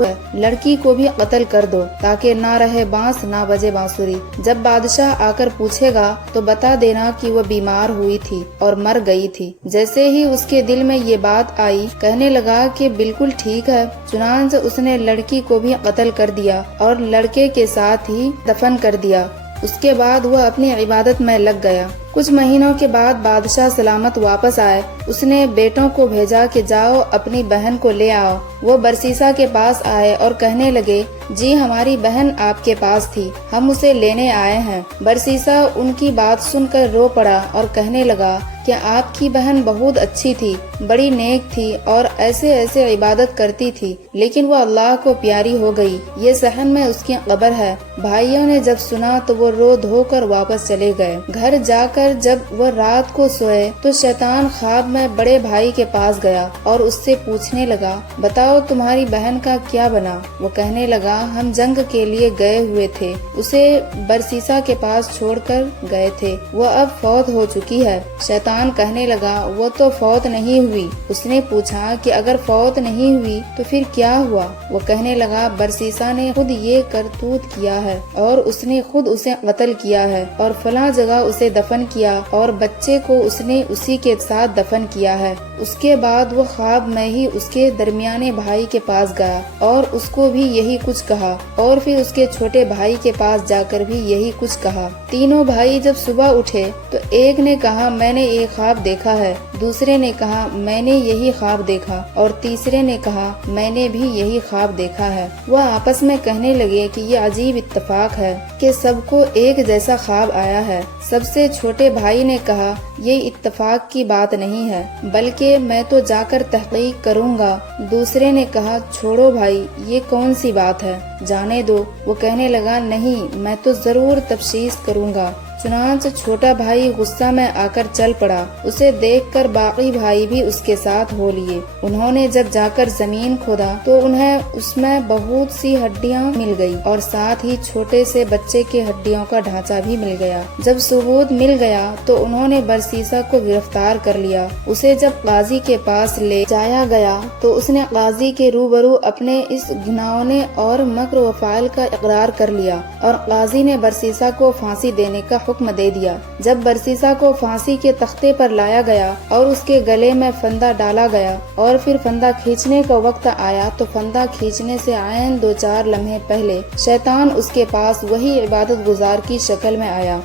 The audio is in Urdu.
لڑکی کو بھی قتل کر دو تاکہ نہ رہے بانس نہ بجے بانسری۔ جب بادشاہ آ کر پوچھے گا تو بتا دینا کہ وہ بیمار ہوئی تھی اور مر گئی تھی۔ جیسے ہی اس کے دل میں یہ بات آئی کہنے لگا کہ بالکل ٹھیک ہے۔ چنانچہ اس نے لڑکی کو بھی قتل کر دیا اور لڑکے کے ساتھ ہی دفن کر دیا۔ اس کے بعد وہ اپنی عبادت میں لگ گیا۔ کچھ مہینوں کے بعد بادشاہ سلامت واپس آئے۔ اس نے بیٹوں کو بھیجا کہ جاؤ اپنی بہن کو لے آؤ۔ وہ برسیسا کے پاس آئے اور کہنے لگے جی ہماری بہن آپ کے پاس تھی، ہم اسے لینے آئے ہیں۔ برسیسا ان کی بات سن کر رو پڑا اور کہنے لگا کہ آپ کی بہن بہت اچھی تھی، بڑی نیک تھی اور ایسے ایسے عبادت کرتی تھی، لیکن وہ اللہ کو پیاری ہو گئی۔ یہ صحن میں اس کی قبر ہے۔ بھائیوں نے جب سنا تو وہ رو دھو کر واپس چلے گئے۔ گھر جا کر جب وہ رات کو سوئے تو شیطان خواب میں بڑے بھائی کے پاس گیا اور اس سے پوچھنے لگا بتاؤ تمہاری بہن کا کیا بنا؟ وہ کہنے لگا ہم جنگ کے لیے گئے ہوئے تھے، اسے برسیسا کے پاس چھوڑ کر گئے تھے، وہ اب فوت ہو چکی ہے۔ شیطان کہنے لگا وہ تو فوت نہیں ہوئی۔ اس نے پوچھا کہ اگر فوت نہیں ہوئی تو پھر کیا ہوا؟ وہ کہنے لگا برسیسا نے خود یہ کرتوت کیا ہے اور اس نے خود اسے قتل کیا ہے اور فلاں جگہ اسے دفن کیا اور بچے کو اس نے اسی کے ساتھ دفن کیا ہے۔ اس کے بعد وہ خواب میں ہی اس کے درمیانے بھائی کے پاس گیا اور اس کو بھی یہی کچھ کہا اور پھر اس کے چھوٹے بھائی کے پاس جا کر بھی یہی کچھ کہا۔ تینوں بھائی جب صبح اٹھے تو ایک نے کہا میں نے ایک خواب دیکھا ہے، دوسرے نے کہا میں نے یہی خواب دیکھا اور تیسرے نے کہا میں نے بھی یہی خواب دیکھا ہے۔ وہ آپس میں کہنے لگے کہ یہ عجیب اتفاق ہے کہ سب کو ایک جیسا خواب آیا ہے۔ سب سے چھوٹے بھائی نے کہا یہ اتفاق کی بات نہیں ہے بلکہ میں تو جا کر تحقیق کروں گا۔ دوسرے نے کہا چھوڑو بھائی یہ کون سی بات ہے، جانے دو۔ وہ کہنے لگا نہیں میں تو ضرور تفتیش کروں گا۔ چنانچہ چھوٹا بھائی غصہ میں آ کر چل پڑا۔ اسے دیکھ کر باقی بھائی بھی اس کے ساتھ ہو لیے۔ انہوں نے جب جا کر زمین کھودا تو انہیں اس میں بہت سی ہڈیاں مل گئی اور ساتھ ہی چھوٹے سے بچے کے ہڈیوں کا ڈھانچہ بھی مل گیا۔ جب ثبوت مل گیا تو انہوں نے برسیسا کو گرفتار کر لیا۔ اسے جب قاضی کے پاس لے جایا گیا تو اس نے قاضی کے روبرو اپنے اس گھناؤنے اور مکر و فعل کا اقرار کر لیا اور قاضی نے برسیسا کو پھانسی دینے کا حکم دے دیا۔ جب برسیسا کو پھانسی کے تختے پر لایا گیا اور اس کے گلے میں پھندا ڈالا گیا اور پھر پھندا کھینچنے کا وقت آیا تو پھندا کھینچنے سے عین 2-4 لمحے پہلے شیطان اس کے پاس وہی عبادت گزار کی شکل میں آیا۔